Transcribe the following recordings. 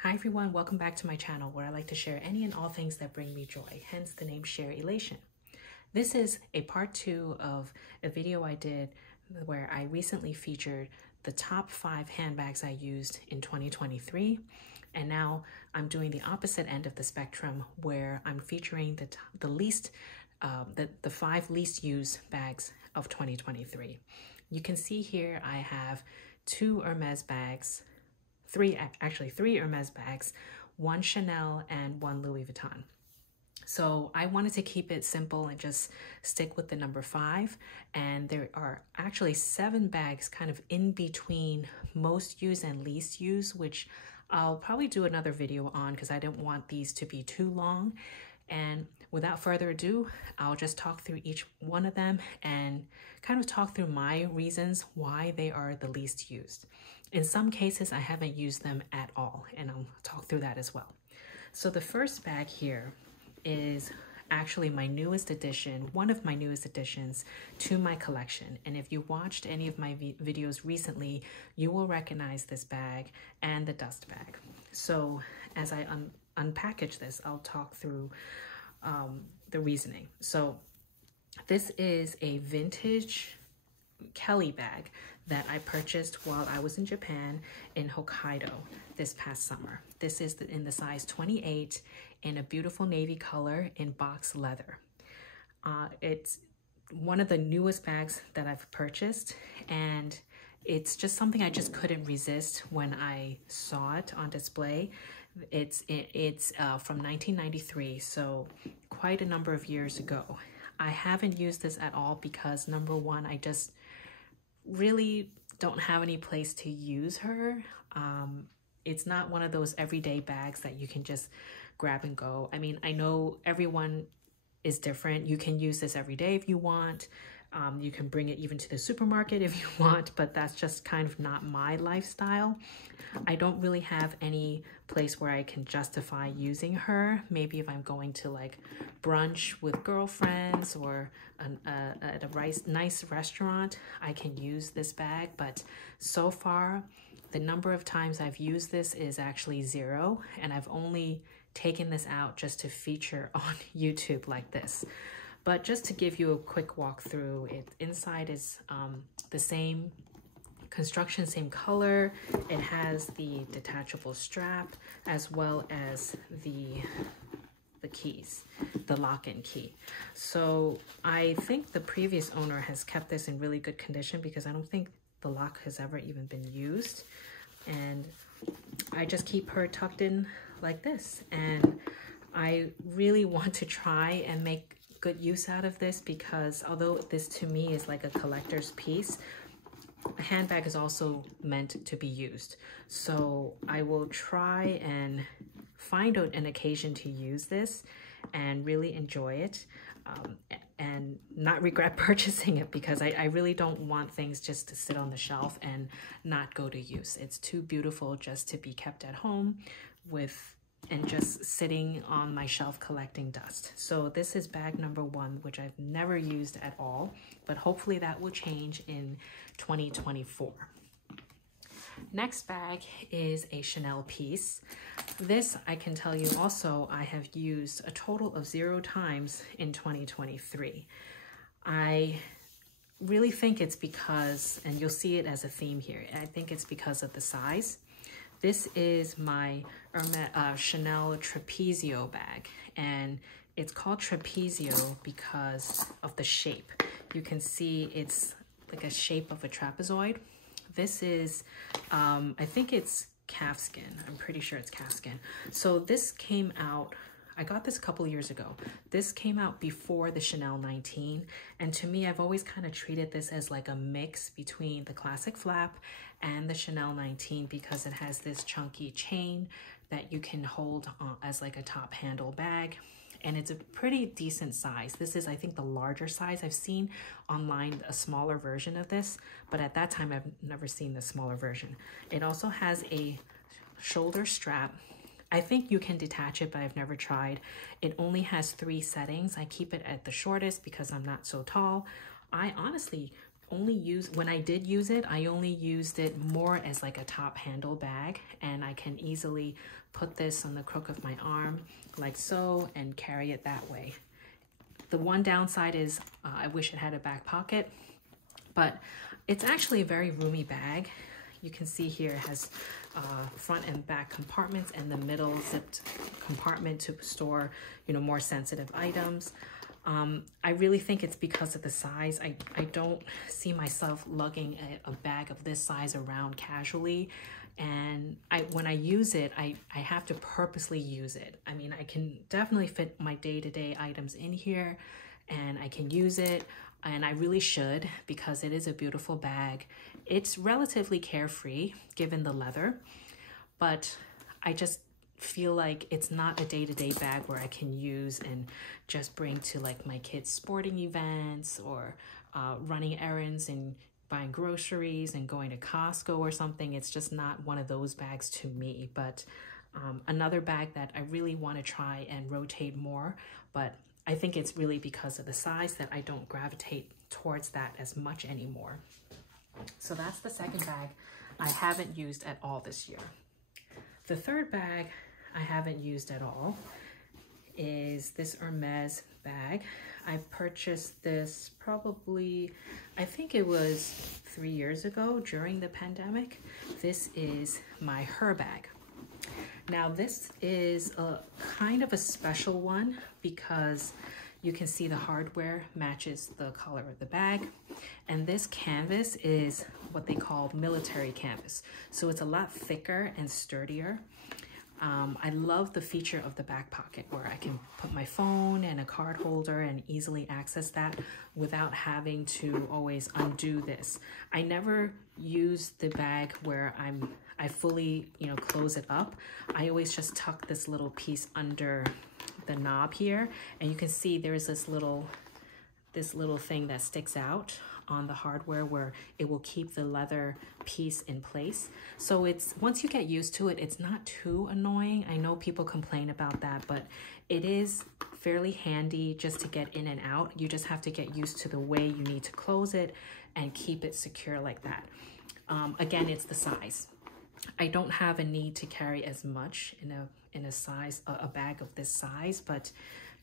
Hi everyone, welcome back to my channel where I like to share any and all things that bring me joy, hence the name Sharelation. This is a part 2 of a video I did where I recently featured the top 5 handbags I used in 2023, and now I'm doing the opposite end of the spectrum where I'm featuring the 5 least used bags of 2023. You can see here I have 2 Hermes bags, three Hermes bags, 1 Chanel and 1 Louis Vuitton. So I wanted to keep it simple and just stick with the number 5. And there are actually 7 bags kind of in between most used and least used, which I'll probably do another video on because I didn't want these to be too long. And without further ado, I'll just talk through each one of them and kind of talk through my reasons why they are the least used. In some cases, I haven't used them at all, and I'll talk through that as well. So the first bag here is actually my newest addition, one of my newest additions to my collection. And if you watched any of my videos recently, you will recognize this bag and the dust bag. So as I unpackage this, I'll talk through the reasoning. So this is a vintage Kelly bag that I purchased while I was in Japan in Hokkaido this past summer. This is in the size 28 in a beautiful navy color in box leather. It's one of the newest bags that I've purchased, and it's just something I just couldn't resist when I saw it on display. It's from 1993, so quite a number of years ago. I haven't used this at all because number one, I just really don't have any place to use her. It's not one of those everyday bags that you can just grab and go. I mean, I know everyone is different. You can use this every day if you want. You can bring it even to the supermarket if you want, but that's just kind of not my lifestyle. I don't really have any place where I can justify using her. Maybe if I'm going to like brunch with girlfriends or at a nice restaurant, I can use this bag. But so far, the number of times I've used this is actually 0, and I've only taken this out just to feature on YouTube like this. But just to give you a quick walkthrough, inside is the same construction, same color. It has the detachable strap as well as the keys, the lock-in key. So I think the previous owner has kept this in really good condition because I don't think the lock has ever even been used. And I just keep her tucked in like this. And I really want to try and make good use out of this because although this to me is like a collector's piece, a handbag is also meant to be used. So I will try and find an occasion to use this and really enjoy it and not regret purchasing it because I really don't want things just to sit on the shelf and not go to use. It's too beautiful just to be kept at home and just sitting on my shelf collecting dust. So this is bag number 1, which I've never used at all, but hopefully that will change in 2024. Next bag is a Chanel piece. This, I can tell you also, I have used a total of 0 times in 2023. I really think it's because, and you'll see it as a theme here, I think it's because of the size. This is my Chanel trapezio bag, and it's called trapezio because of the shape. You can see it's like a shape of a trapezoid. This is, I think it's calfskin. I'm pretty sure it's calfskin. So this came out, I got this a couple years ago. This came out before the Chanel 19. And to me, I've always kind of treated this as like a mix between the classic flap and the Chanel 19 because it has this chunky chain that you can hold as like a top handle bag. And it's a pretty decent size. This is, I think, the larger size. I've seen online a smaller version of this, but at that time, I've never seen the smaller version. It also has a shoulder strap. I think you can detach it, but I've never tried. It only has 3 settings. I keep it at the shortest because I'm not so tall. I honestly when I did use it, I only used it more as like a top handle bag, and I can easily put this on the crook of my arm like so and carry it that way. The one downside is I wish it had a back pocket, but it's actually a very roomy bag. You can see here it has front and back compartments, and the middle zipped compartment to store, you know, more sensitive items. I really think it's because of the size. I don't see myself lugging a bag of this size around casually. And when I use it, I have to purposely use it. I mean, I can definitely fit my day-to-day items in here, and I can use it, and I really should, because it is a beautiful bag. It's relatively carefree given the leather, but I just feel like it's not a day-to-day bag where I can use and just bring to like my kids' sporting events or running errands and buying groceries and going to Costco or something. It's just not one of those bags to me. But another bag that I really want to try and rotate more, but I think it's really because of the size that I don't gravitate towards that as much anymore. So that's the second bag I haven't used at all this year. The third bag I haven't used at all is this Hermes bag. I purchased this probably, I think it was 3 years ago during the pandemic. This is my Her bag. Now this is a kind of a special one because you can see the hardware matches the color of the bag. And this canvas is what they call military canvas. So it's a lot thicker and sturdier. I love the feature of the back pocket where I can put my phone and a card holder and easily access that without having to always undo this. I never use the bag where I fully, you know, close it up. I always just tuck this little piece under the knob here, and you can see there's this little thing that sticks out on the hardware where it will keep the leather piece in place. So it's, once you get used to it, it's not too annoying. I know people complain about that, but it is fairly handy just to get in and out. You just have to get used to the way you need to close it and keep it secure like that. Again, it's the size. I don't have a need to carry as much in a bag of this size, but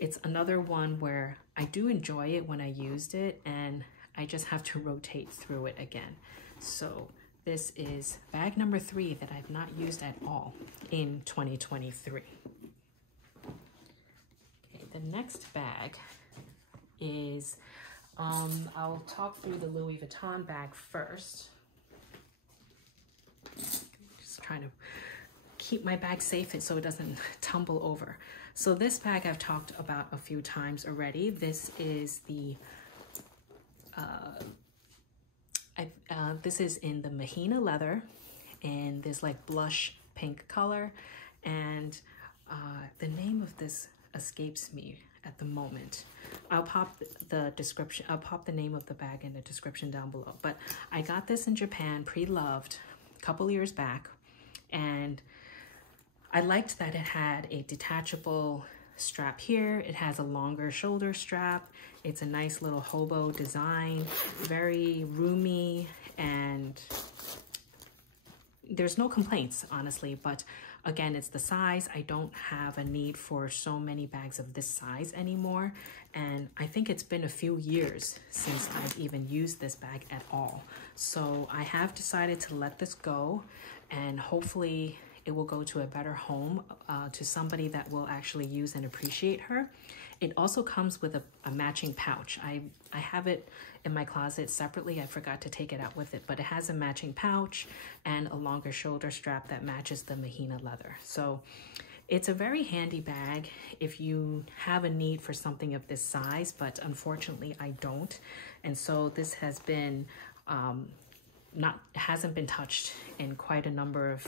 it's another one where I do enjoy it when I used it, and I just have to rotate through it again. So this is bag number 3 that I've not used at all in 2023. Okay, the next bag is, I'll talk through the Louis Vuitton bag first. Just trying to keep my bag safe so it doesn't tumble over. So this bag I've talked about a few times already. This is the this is in the Mahina leather, and this like blush pink color, and the name of this escapes me at the moment. I'll pop the description, I'll pop the name of the bag in the description down below. But I got this in Japan, pre-loved, a couple years back, and I liked that it had a detachable strap here. It has a longer shoulder strap. It's a nice little hobo design, very roomy, and there's no complaints, honestly. But again, it's the size. I don't have a need for so many bags of this size anymore. And I think it's been a few years since I've even used this bag at all. So I have decided to let this go, and hopefully it will go to a better home, to somebody that will actually use and appreciate her. It also comes with a matching pouch. I have it in my closet separately. I forgot to take it out with it, but it has a matching pouch and a longer shoulder strap that matches the Mahina leather. So it's a very handy bag if you have a need for something of this size, but unfortunately I don't. And so this has been, hasn't been touched in quite a number of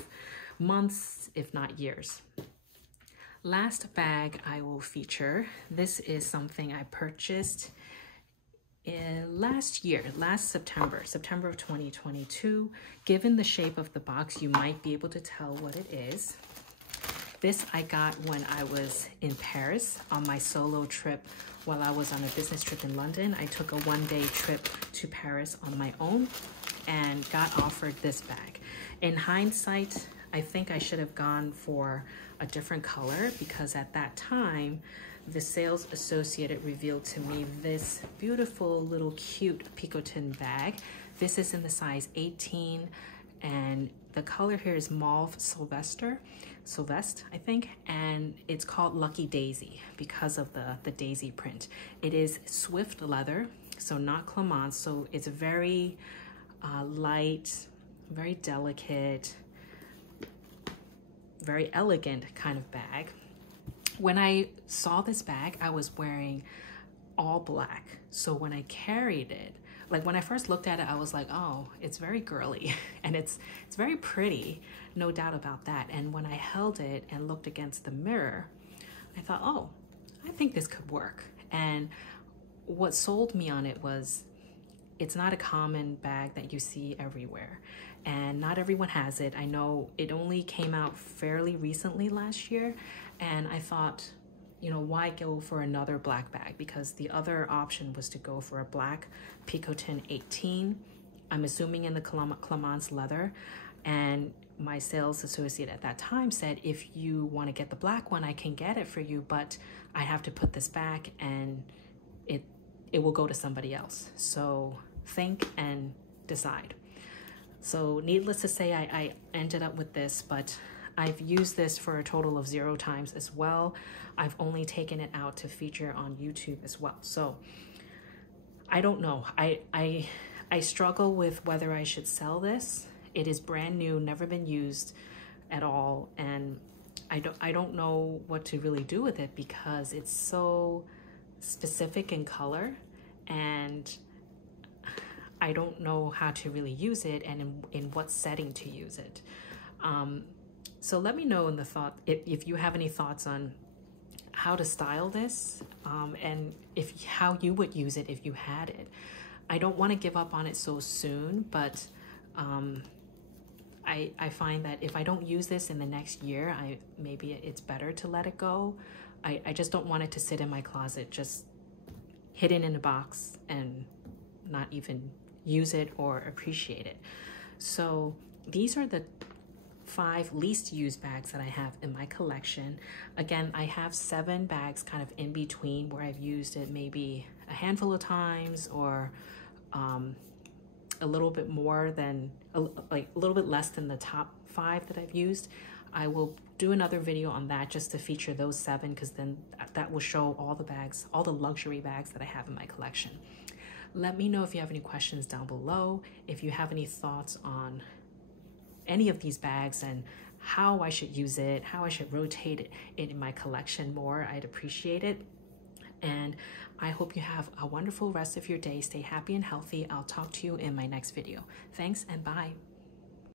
months, if not years. Last bag I will feature. This is something I purchased last September of 2022. Given the shape of the box, you might be able to tell what it is. This I got when I was in Paris on my solo trip while I was on a business trip in London. I took a one-day trip to Paris on my own and got offered this bag. In hindsight, I think I should have gone for a different color because at that time, the sales associate revealed to me this beautiful little cute picotin bag. This is in the size 18 and the color here is Mauve Sylvester, I think, and it's called Lucky Daisy because of the daisy print. It is Swift leather, so not clemence, so it's very light, very delicate, very elegant kind of bag. When I saw this bag, I was wearing all black. So when I carried it, like when I first looked at it, I was like, oh, it's very girly and it's very pretty, no doubt about that. And when I held it and looked against the mirror, I thought, oh, I think this could work. And what sold me on it was it's not a common bag that you see everywhere. And not everyone has it. I know it only came out fairly recently last year. And I thought, you know, why go for another black bag? Because the other option was to go for a black picotin 18. I'm assuming in the clemence leather. And my sales associate at that time said, if you want to get the black one, I can get it for you, but I have to put this back and it will go to somebody else. So think and decide. So needless to say, I ended up with this, but I've used this for a total of 0 times as well. I've only taken it out to feature on YouTube as well. So I don't know. I struggle with whether I should sell this. It is brand new, never been used at all, and I don't know what to really do with it because it's so specific in color, and I don't know how to really use it and in what setting to use it. So let me know in the if you have any thoughts on how to style this and how you would use it if you had it. I don't want to give up on it so soon, but I find that if I don't use this in the next year, maybe it's better to let it go. I just don't want it to sit in my closet, just hidden in a box and not even use it or appreciate it. So these are the 5 least used bags that I have in my collection. Again, I have 7 bags kind of in between where I've used it maybe a handful of times or a little bit more than, like a little bit less than the top 5 that I've used. I will do another video on that just to feature those 7 because then that will show all the bags, all the luxury bags that I have in my collection. Let me know if you have any questions down below. If you have any thoughts on any of these bags and how I should use it, how I should rotate it in my collection more, I'd appreciate it. And I hope you have a wonderful rest of your day. Stay happy and healthy. I'll talk to you in my next video. Thanks and bye.